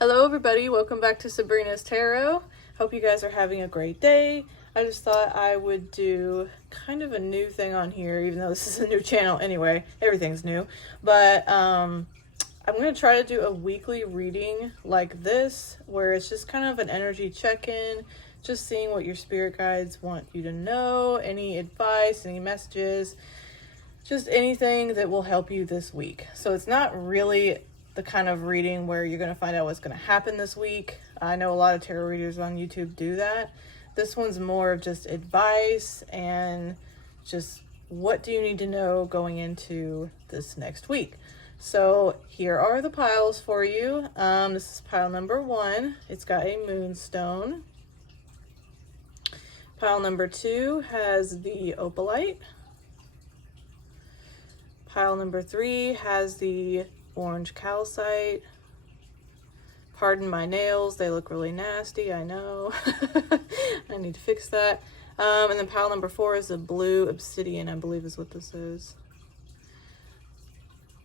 Hello everybody, welcome back to Sabrina's Tarot. Hope you guys are having a great day. I just thought I would do kind of a new thing on here, even though this is a new channel anyway. Everything's new. But I'm going to try to do a weekly reading like this, where it's just kind of an energy check-in, just seeing what your spirit guides want you to know, any advice, any messages, just anything that will help you this week. So it's not really the kind of reading where you're going to find out what's going to happen this week. I know a lot of tarot readers on YouTube do that. This one's more of just advice and just what do you need to know going into this next week. So here are the piles for you. This is pile number 1. It's got a moonstone. Pile number 2 has the opalite. Pile number 3 has the orange calcite. Pardon my nails, they look really nasty, I know. I need to fix that. And then pile number 4 is a blue obsidian, I believe is what this is.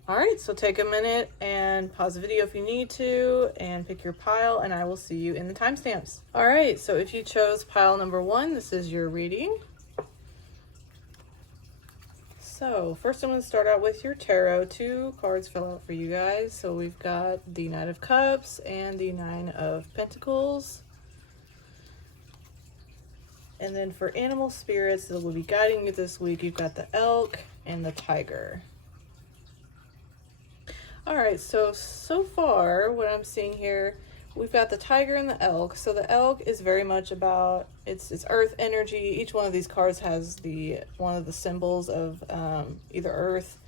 Alright, so take a minute and pause the video if you need to and pick your pile, and I will see you in the timestamps. Alright, so if you chose pile number 1, this is your reading. So first I'm going to start out with your tarot. 2 cards fell out for you guys. So we've got the Knight of Cups and the 9 of Pentacles. And then for animal spirits that will be guiding you this week, you've got the elk and the tiger. Alright, so far what I'm seeing here, we've got the tiger and the elk. So the elk is very much about it's earth energy. Each one of these cards has one of the symbols of either earth,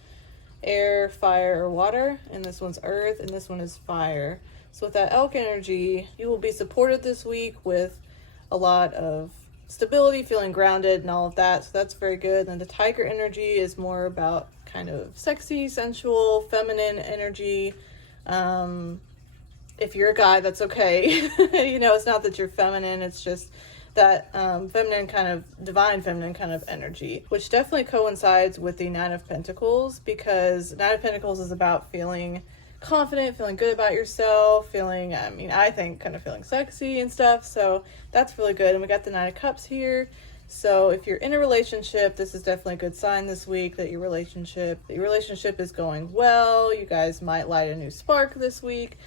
air, fire, or water. And this one's earth, and this one is fire. So with that elk energy, you will be supported this week with a lot of stability, feeling grounded, and all of that. So that's very good. And the tiger energy is more about kind of sexy, sensual, feminine energy. If you're a guy, that's okay. You know, it's not that you're feminine, it's just that feminine kind of, divine feminine kind of energy, which definitely coincides with the 9 of Pentacles, because 9 of Pentacles is about feeling confident, feeling good about yourself, feeling, I think kind of feeling sexy and stuff. So that's really good. And we got the 9 of Cups here. So if you're in a relationship, this is definitely a good sign this week that your relationship is going well. You guys might light a new spark this week.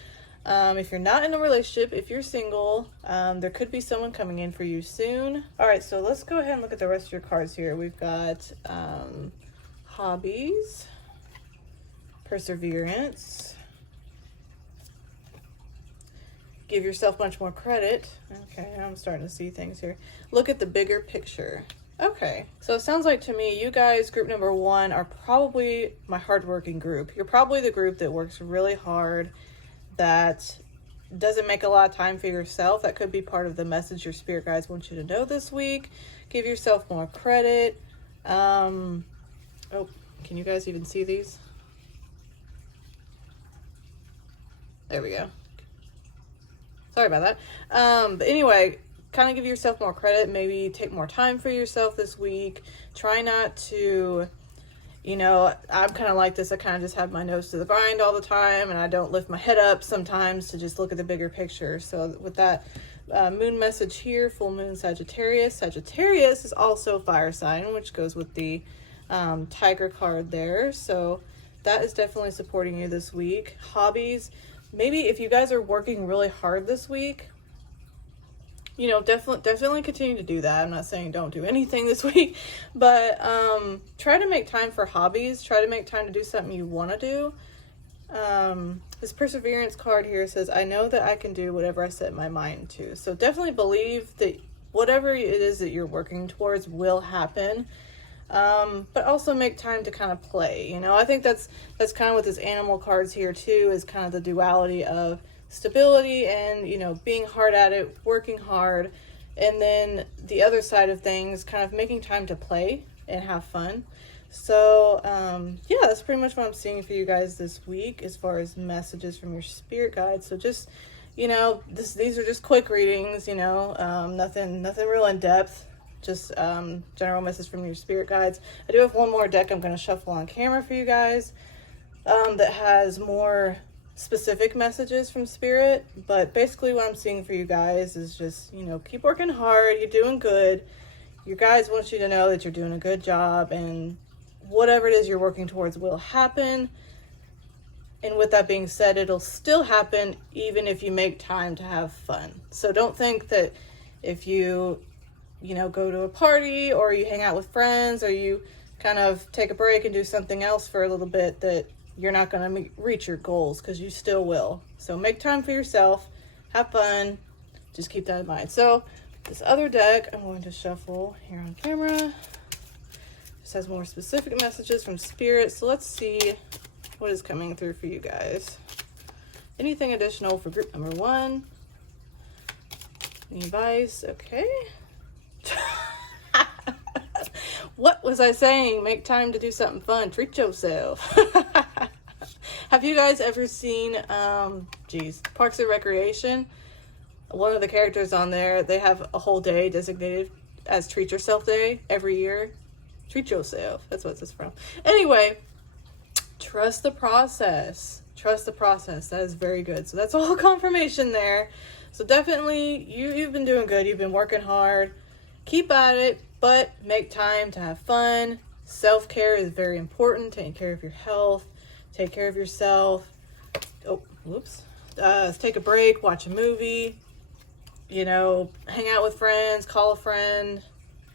If you're not in a relationship, if you're single, there could be someone coming in for you soon. All right, so let's go ahead and look at the rest of your cards here. We've got hobbies, perseverance, give yourself much more credit. Okay, I'm starting to see things here. Look at the bigger picture. Okay, so it sounds like to me, you guys, group number 1, are probably my hardworking group. You're probably the group that works really hard, that doesn't make a lot of time for yourself. That could be part of the message your spirit guides want you to know this week. Give yourself more credit. Oh, can you guys even see these? There we go. Sorry about that. But anyway, kind of give yourself more credit. Maybe take more time for yourself this week. Try not to, you know, I'm kind of like this. I kind of just have my nose to the grind all the time, and I don't lift my head up sometimes to just look at the bigger picture. So with that moon message here, full moon Sagittarius. Sagittarius is also fire sign, which goes with the tiger card there. So that is definitely supporting you this week. Hobbies. Maybe if you guys are working really hard this week, you know, definitely continue to do that. I'm not saying don't do anything this week, but try to make time for hobbies. Try to make time to do something you want to do. This perseverance card here says, I know that I can do whatever I set my mind to. So definitely believe that whatever it is that you're working towards will happen. But also make time to kind of play. You know, I think that's kind of what this animal cards here too, is kind of the duality of stability and, you know, being hard at it, working hard, and then the other side of things, kind of making time to play and have fun. So yeah, that's pretty much what I'm seeing for you guys this week as far as messages from your spirit guides. So just, you know, these are just quick readings, you know, nothing real in depth, just general message from your spirit guides. I do have one more deck I'm going to shuffle on camera for you guys that has more specific messages from Spirit, but basically what I'm seeing for you guys is just, keep working hard. You're doing good. Your guides want you to know that you're doing a good job, and whatever it is you're working towards will happen. And with that being said, it'll still happen even if you make time to have fun. So don't think that if you go to a party or you hang out with friends or you kind of take a break and do something else for a little bit, that you're not going to reach your goals, because you still will. So make time for yourself, have fun, just keep that in mind. So this other deck I'm going to shuffle here on camera. This has more specific messages from Spirit. So let's see what is coming through for you guys. Anything additional for group number 1? Any advice? Okay. What was I saying? Make time to do something fun. Treat yourself. Have you guys ever seen, Parks and Recreation? One of the characters on there, they have a whole day designated as Treat Yourself Day every year. Treat yourself. That's what this is from. Anyway, trust the process. Trust the process. That is very good. So that's all confirmation there. So definitely, you've been doing good. You've been working hard. Keep at it, but make time to have fun. Self-care is very important. Taking care of your health. Take care of yourself. Oh, whoops. Take a break. Watch a movie. Hang out with friends. Call a friend.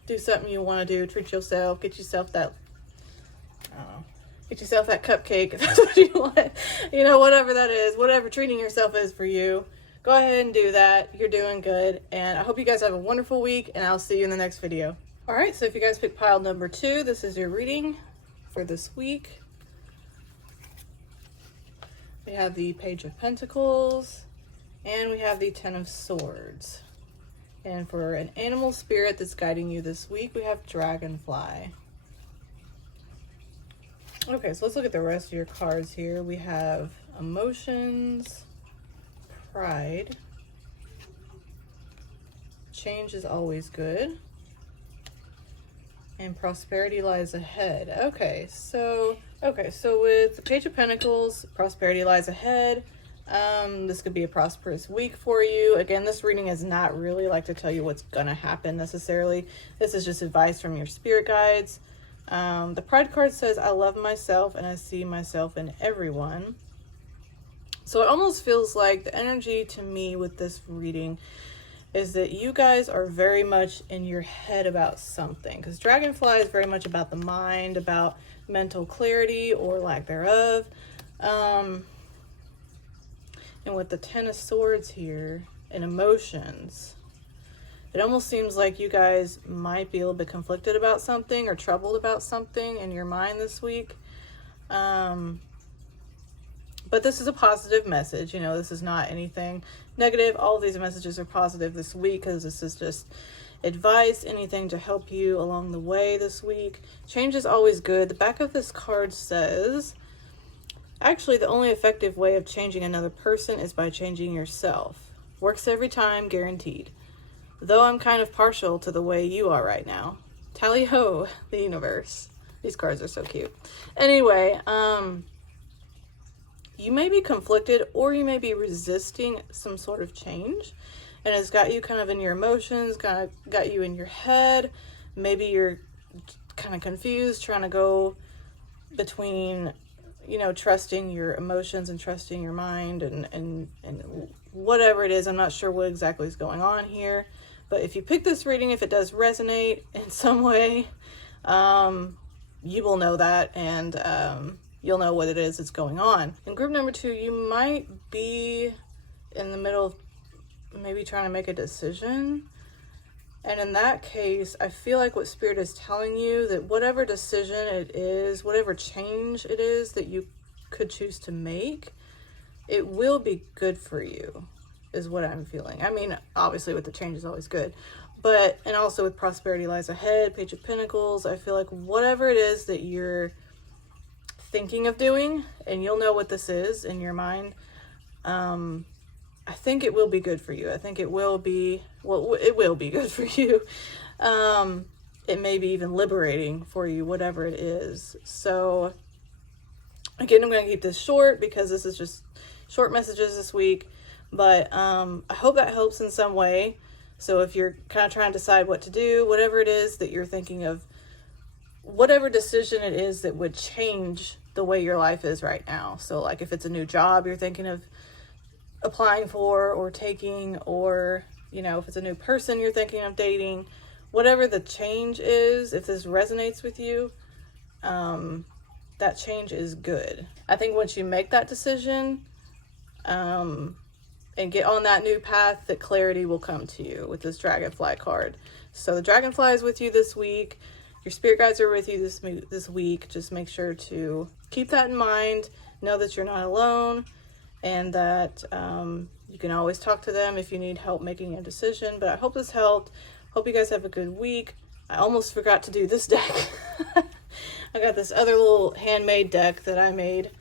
Do something you want to do. Treat yourself. Get yourself that, get yourself that cupcake if that's what you want. Whatever that is. Whatever treating yourself is for you. Go ahead and do that. You're doing good. And I hope you guys have a wonderful week, and I'll see you in the next video. All right, so if you guys picked pile number 2, this is your reading for this week. We have the Page of Pentacles, and we have the Ten of Swords. And for an animal spirit that's guiding you this week, we have Dragonfly. Okay, so let's look at the rest of your cards here. We have Emotions, Pride, Change is always good, and Prosperity lies ahead. Okay, so with the Page of Pentacles, Prosperity lies ahead. This could be a prosperous week for you. Again, this reading is not really like to tell you what's gonna happen necessarily. This is just advice from your spirit guides. The Pride card says, I love myself and I see myself in everyone. So it almost feels like the energy to me with this reading is that you guys are very much in your head about something, because Dragonfly is very much about the mind, about mental clarity or lack thereof. And with the Ten of Swords here and emotions, it almost seems like you guys might be a little bit conflicted about something or troubled about something in your mind this week. But this is a positive message. This is not anything negative. All of these messages are positive this week, because this is just advice, anything to help you along the way this week. Change is always good. The back of this card says, actually, the only effective way of changing another person is by changing yourself. Works every time, guaranteed. Though I'm kind of partial to the way you are right now. Tally-ho, the universe. These cards are so cute. Anyway, you may be conflicted, or you may be resisting some sort of change, and it's got you kind of in your emotions, got you in your head. Maybe you're kind of confused, trying to go between, trusting your emotions and trusting your mind and whatever it is. I'm not sure what exactly is going on here, but if you pick this reading, if it does resonate in some way, you will know that, and you'll know what it is that's going on. In group number 2, you might be in the middle of maybe trying to make a decision. And in that case, I feel like what Spirit is telling you, that whatever decision it is, whatever change it is that you could choose to make, it will be good for you, is what I'm feeling. I mean, obviously with the change is always good. But, and also with Prosperity lies ahead, Page of Pentacles, I feel like whatever it is that you're thinking of doing, and you'll know what this is in your mind, I think it will be good for you. I think it will be, it will be good for you. It may be even liberating for you, whatever it is. So again, I'm going to keep this short, because this is just, short messages this week, but I hope that helps in some way. So if you're kind of trying to decide what to do, whatever it is that you're thinking of, whatever decision it is that would change the way your life is right now. So like if it's a new job you're thinking of applying for or taking, or, you know, if it's a new person you're thinking of dating, whatever the change is, if this resonates with you, that change is good. I think once you make that decision, and get on that new path, that clarity will come to you with this dragonfly card. So the dragonfly is with you this week. Your spirit guides are with you this week. Just make sure to keep that in mind. Know that you're not alone, and that you can always talk to them if you need help making a decision. But I hope this helped. Hope you guys have a good week. I almost forgot to do this deck. I got this other little handmade deck that I made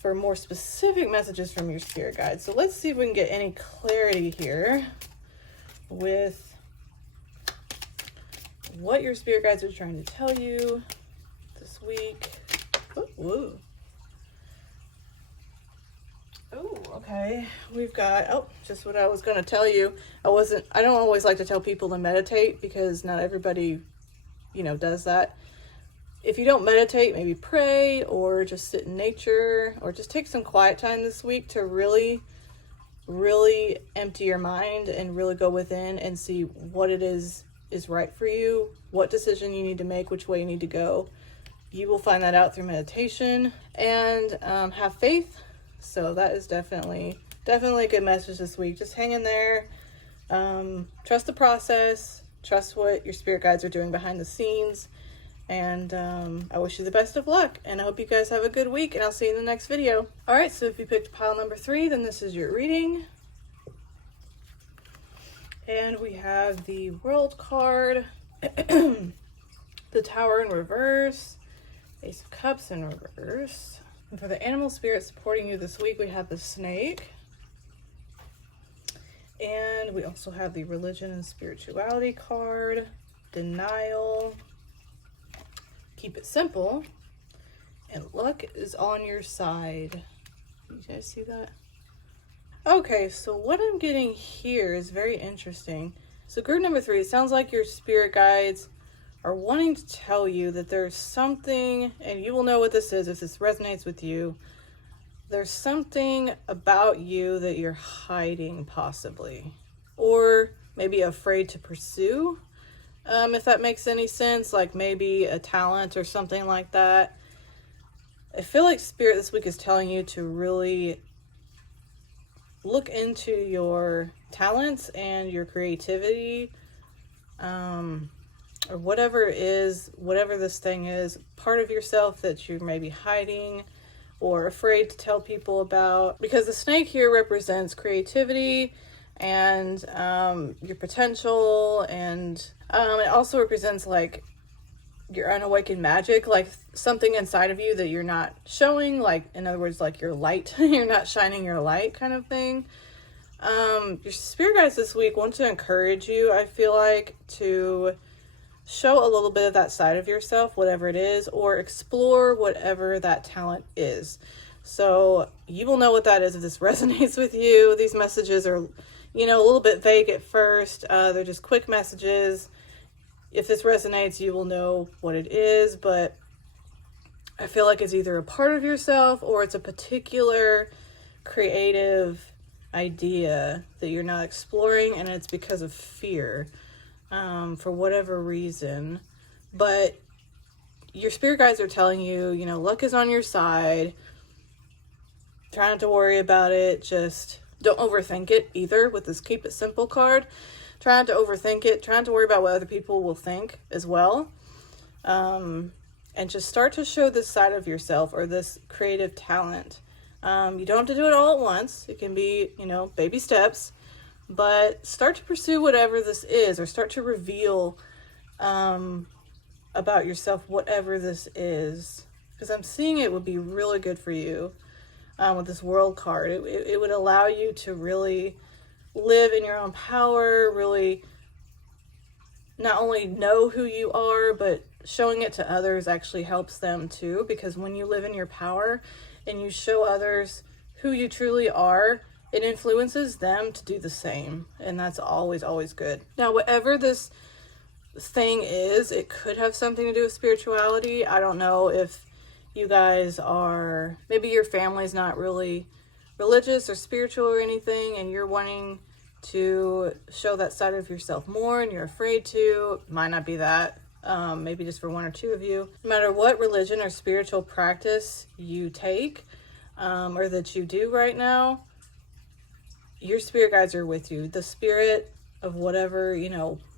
for more specific messages from your spirit guides. So let's see if we can get any clarity here with what your spirit guides are trying to tell you this week. Ooh. Oh, okay. We've got, just what I was going to tell you. I don't always like to tell people to meditate because not everybody, does that. If you don't meditate, maybe pray or just sit in nature or just take some quiet time this week to really, really empty your mind and really go within and see what it is right for you, what decision you need to make, which way you need to go. You will find that out through meditation, and have faith. So that is definitely a good message this week. Just hang in there. Trust the process. Trust what your spirit guides are doing behind the scenes. And I wish you the best of luck, and I hope you guys have a good week, and I'll see you in the next video. All right, so if you picked pile number 3, then this is your reading. And we have the World card, the Tower in reverse, Ace of Cups in reverse. And for the animal spirit supporting you this week, we have the Snake. And we also have the Religion and Spirituality card, Denial, Keep it simple, and luck is on your side. You guys see that? Okay, so what I'm getting here is very interesting. So group number 3, it sounds like your spirit guides are wanting to tell you that there's something, and you will know what this is if this resonates with you. There's something about you that you're hiding, possibly, or maybe afraid to pursue. If that makes any sense, like maybe a talent or something like that. I feel like Spirit this week is telling you to really look into your talents and your creativity, or whatever this thing is, part of yourself that you're maybe hiding or afraid to tell people about. Because the snake here represents creativity and your potential, and it also represents like your unawakened magic, like something inside of you that you're not showing, like in other words, like your light. You're not shining your light, kind of thing. Your spirit guides this week want to encourage you, I feel like, to show a little bit of that side of yourself, whatever it is, or explore whatever that talent is. So you will know what that is if this resonates with you. These messages are, a little bit vague at first. They're just quick messages. If this resonates, you will know what it is, but I feel like it's either a part of yourself or it's a particular creative idea that you're not exploring, and it's because of fear, for whatever reason. But your spirit guides are telling you, luck is on your side. Try not to worry about it. Just don't overthink it either with this Keep It Simple card. Try not to overthink it. Try not to worry about what other people will think as well. And just start to show this side of yourself or this creative talent. You don't have to do it all at once. It can be, baby steps. But start to pursue whatever this is, or start to reveal about yourself, whatever this is. Because I'm seeing it would be really good for you with this World card. It would allow you to really live in your own power, really not only know who you are, but showing it to others actually helps them too. Because when you live in your power and you show others who you truly are, it influences them to do the same. And that's always, always good. Now, whatever this thing is, it could have something to do with spirituality. I don't know if you guys are, maybe your family's not really religious or spiritual or anything, and you're wanting to show that side of yourself more and you're afraid to. Might not be that. Maybe just for one or two of you. No matter what religion or spiritual practice you take, or that you do right now, your spirit guides are with you. The spirit of whatever,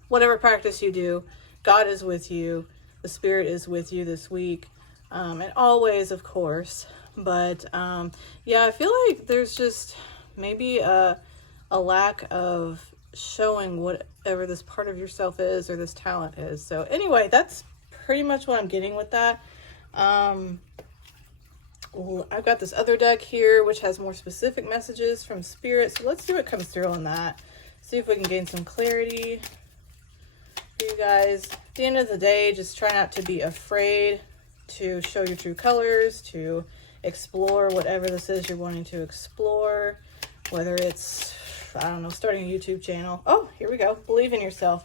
whatever practice you do, God is with you. The spirit is with you this week, and always, of course. But yeah, I feel like there's just maybe a lack of showing whatever this part of yourself is, or this talent is. So anyway, that's pretty much what I'm getting with that. I've got this other deck here, which has more specific messages from Spirit. So let's see what comes through on that. See if we can gain some clarity for you guys. At the end of the day, just try not to be afraid to show your true colors, to explore whatever this is you're wanting to explore. Whether it's, I don't know, starting a YouTube channel. Oh, here we go. Believe in yourself.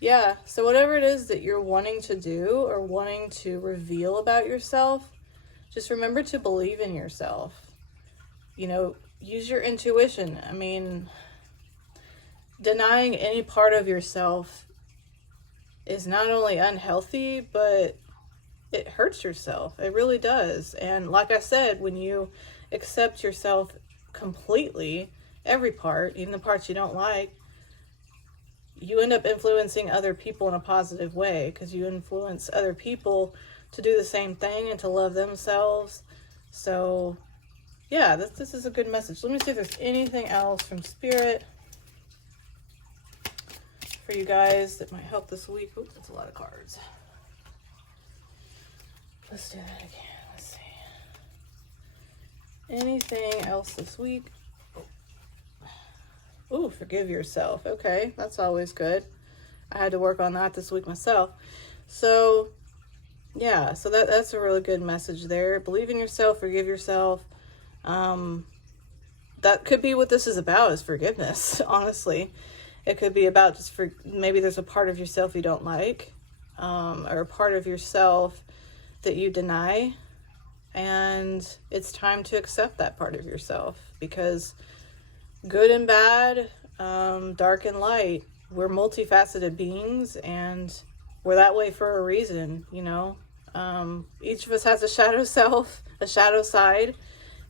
Yeah, so whatever it is that you're wanting to do or wanting to reveal about yourself, just remember to believe in yourself. Use your intuition. I mean, denying any part of yourself is not only unhealthy, but it hurts yourself. It really does. And like I said, when you accept yourself completely, every part, even the parts you don't like, you end up influencing other people in a positive way, because you influence other people to do the same thing and to love themselves. So yeah, this is a good message. Let me see if there's anything else from Spirit for you guys that might help this week. Oops, that's a lot of cards. Let's do that again. Let's see. Anything else this week? Ooh, forgive yourself. Okay, that's always good. I had to work on that this week myself. So yeah, so that's a really good message there. Believe in yourself, forgive yourself. That could be what this is about, is forgiveness, honestly. It could be about just maybe there's a part of yourself you don't like, or a part of yourself that you deny, and it's time to accept that part of yourself, because good and bad, dark and light, we're multifaceted beings, and we're that way for a reason, each of us has a shadow self, a shadow side,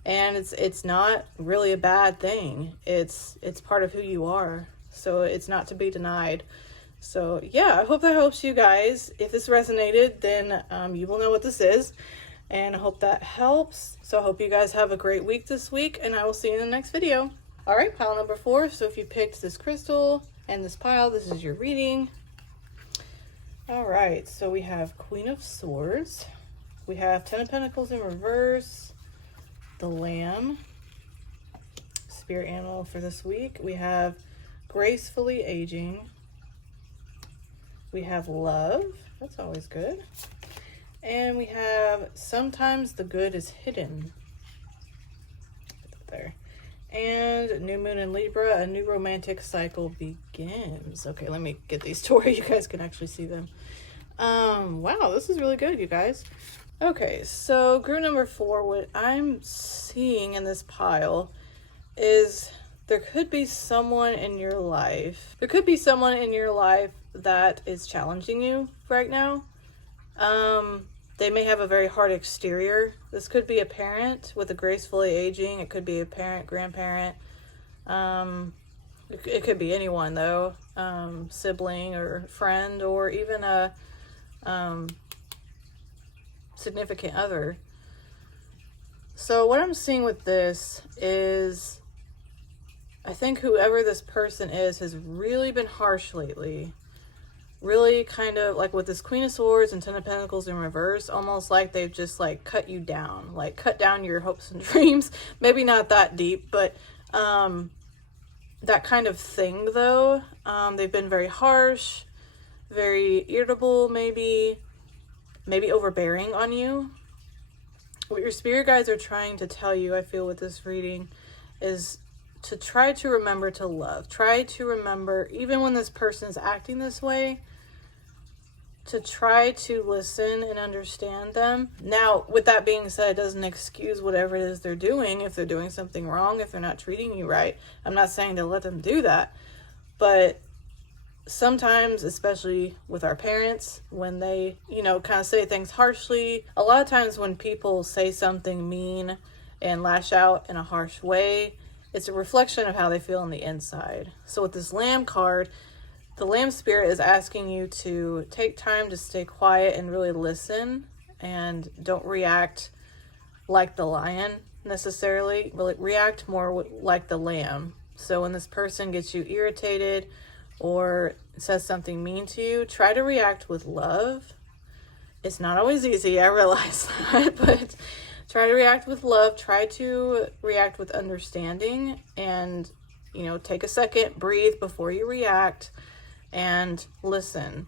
and it's not really a bad thing. It's part of who you are, so it's not to be denied. So yeah, I hope that helps you guys. If this resonated, then you will know what this is, and I hope that helps. So I hope you guys have a great week this week, and I will see you in the next video. All right, pile number 4. So if you picked this crystal and this pile, this is your reading. All right, so we have Queen of Swords. We have 10 of Pentacles in reverse, the Lamb, spirit animal for this week. We have Gracefully Aging. We have Love. That's always good. And we have Sometimes the Good is Hidden. Put that there. And New Moon in Libra, a new romantic cycle begins. Okay, let me get these to where you guys can actually see them. Wow, this is really good, you guys. Okay, so group number 4, what I'm seeing in this pile is there could be someone in your life. There could be someone in your life that is challenging you right now. They may have a very hard exterior. This could be a parent with a gracefully aging. It could be a parent, grandparent. It could be anyone though. Sibling or friend, or even a significant other. So what I'm seeing with this is, I think whoever this person is has really been harsh lately. Really kind of like with this Queen of Swords and 10 of Pentacles in reverse, almost like they've just like cut you down, like cut down your hopes and dreams. Maybe not that deep, but that kind of thing though. They've been very harsh, very irritable, maybe overbearing on you. What your spirit guides are trying to tell you, I feel, with this reading, is to try to remember to love. Try to remember, even when this person is acting this way, to try to listen and understand them. Now, with that being said, it doesn't excuse whatever it is they're doing. If they're doing something wrong, if they're not treating you right, I'm not saying to let them do that. But sometimes, especially with our parents, when they, kind of say things harshly, a lot of times when people say something mean and lash out in a harsh way, it's a reflection of how they feel on the inside. So with this Lamb card, the Lamb spirit is asking you to take time to stay quiet and really listen, and don't react like the lion necessarily. Really react more like the lamb. So when this person gets you irritated or says something mean to you, try to react with love. It's not always easy, I realize that, but try to react with love. Try to react with understanding, and, take a second, breathe before you react, and listen.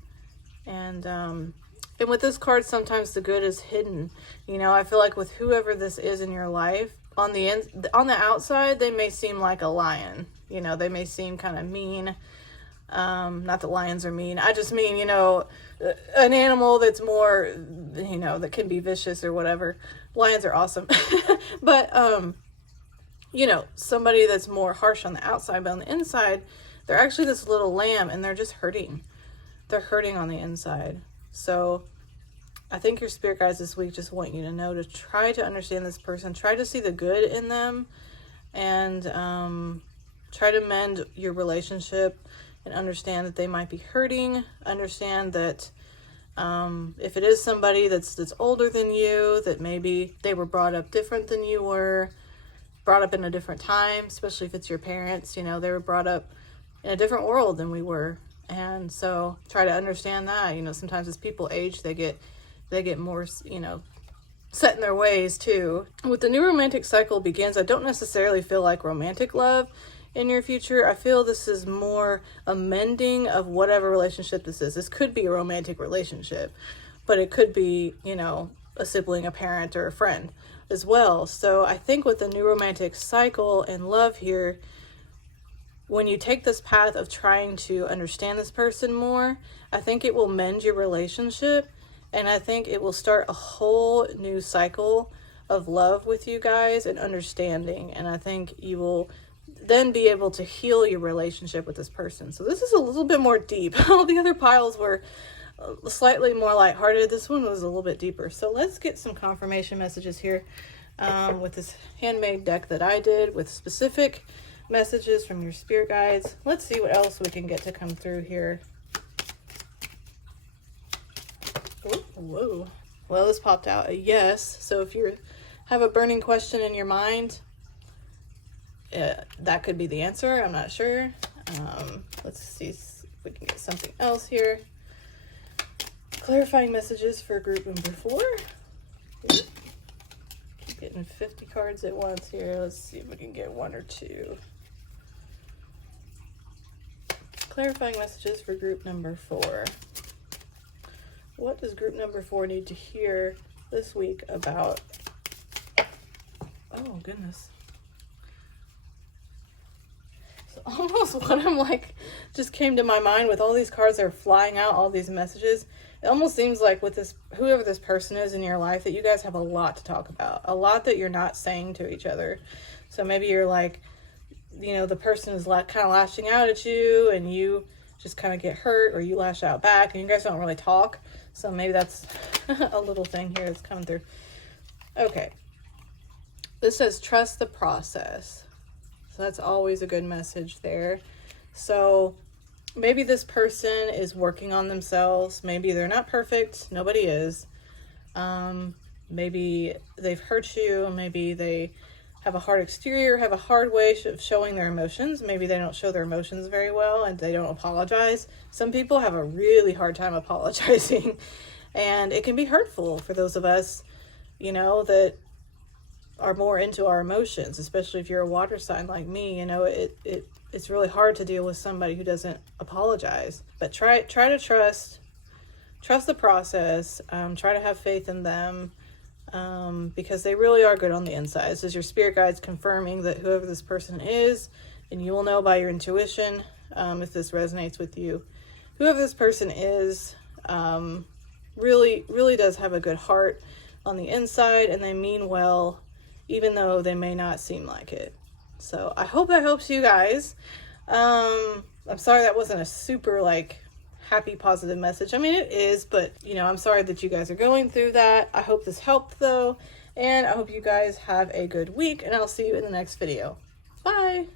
And with this card, sometimes the good is hidden. I feel like with whoever this is in your life, on the outside, they may seem like a lion. They may seem kind of mean. Not that lions are mean. I just mean, an animal that's more, that can be vicious or whatever. Lions are awesome. But, somebody that's more harsh on the outside, but on the inside, they're actually this little lamb, and they're just hurting. They're hurting on the inside. So I think your spirit guides this week just want you to know to try to understand this person. Try to see the good in them, and try to mend your relationship, and understand that they might be hurting. Understand that if it is somebody that's older than you, that maybe they were brought up different than you were, brought up in a different time, especially if it's your parents. They were brought up in a different world than we were. And so try to understand that. Sometimes as people age, they get more, set in their ways too. With the new romantic cycle begins, I don't necessarily feel like romantic love in your future. I feel this is more a mending of whatever relationship this is. This could be a romantic relationship, but it could be, a sibling, a parent, or a friend as well. So I think with the new romantic cycle and love here, when you take this path of trying to understand this person more, I think it will mend your relationship, and I think it will start a whole new cycle of love with you guys and understanding. And I think you will then be able to heal your relationship with this person. So this is a little bit more deep. All the other piles were slightly more lighthearted. This one was a little bit deeper. So let's get some confirmation messages here with this handmade deck that I did with specific messages from your spirit guides. Let's see what else we can get to come through here. Ooh, whoa. Well, this popped out a yes. So if you have a burning question in your mind, that could be the answer. I'm not sure. Let's see if we can get something else here. Clarifying messages for group number 4. Ooh. Keep getting 50 cards at once here. Let's see if we can get 1 or 2. Clarifying messages for group number 4. What does group number 4 need to hear this week about? Oh, goodness. So almost what I'm like just came to my mind with all these cards that are flying out, all these messages. It almost seems like with this, whoever this person is in your life, that you guys have a lot to talk about, a lot that you're not saying to each other. So maybe you're like, the person is kind of lashing out at you, and you just kind of get hurt, or you lash out back, and you guys don't really talk. So maybe that's a little thing here that's coming through. Okay. This says trust the process. So that's always a good message there. So maybe this person is working on themselves. Maybe they're not perfect. Nobody is. Maybe they've hurt you. Maybe they have a hard exterior, have a hard way of showing their emotions. Maybe they don't show their emotions very well, and they don't apologize. Some people have a really hard time apologizing, and it can be hurtful for those of us, that are more into our emotions, especially if you're a water sign like me. It's really hard to deal with somebody who doesn't apologize. But try to trust the process. Try to have faith in them. because they really are good on the inside. This is your spirit guides confirming that whoever this person is, and you will know by your intuition if this resonates with you, whoever this person is really does have a good heart on the inside, and they mean well, even though they may not seem like it. So I hope that helps you guys. I'm sorry that wasn't a super like happy, positive message. I mean, it is, but you know, I'm sorry that you guys are going through that. I hope this helped though, and I hope you guys have a good week, and I'll see you in the next video. Bye.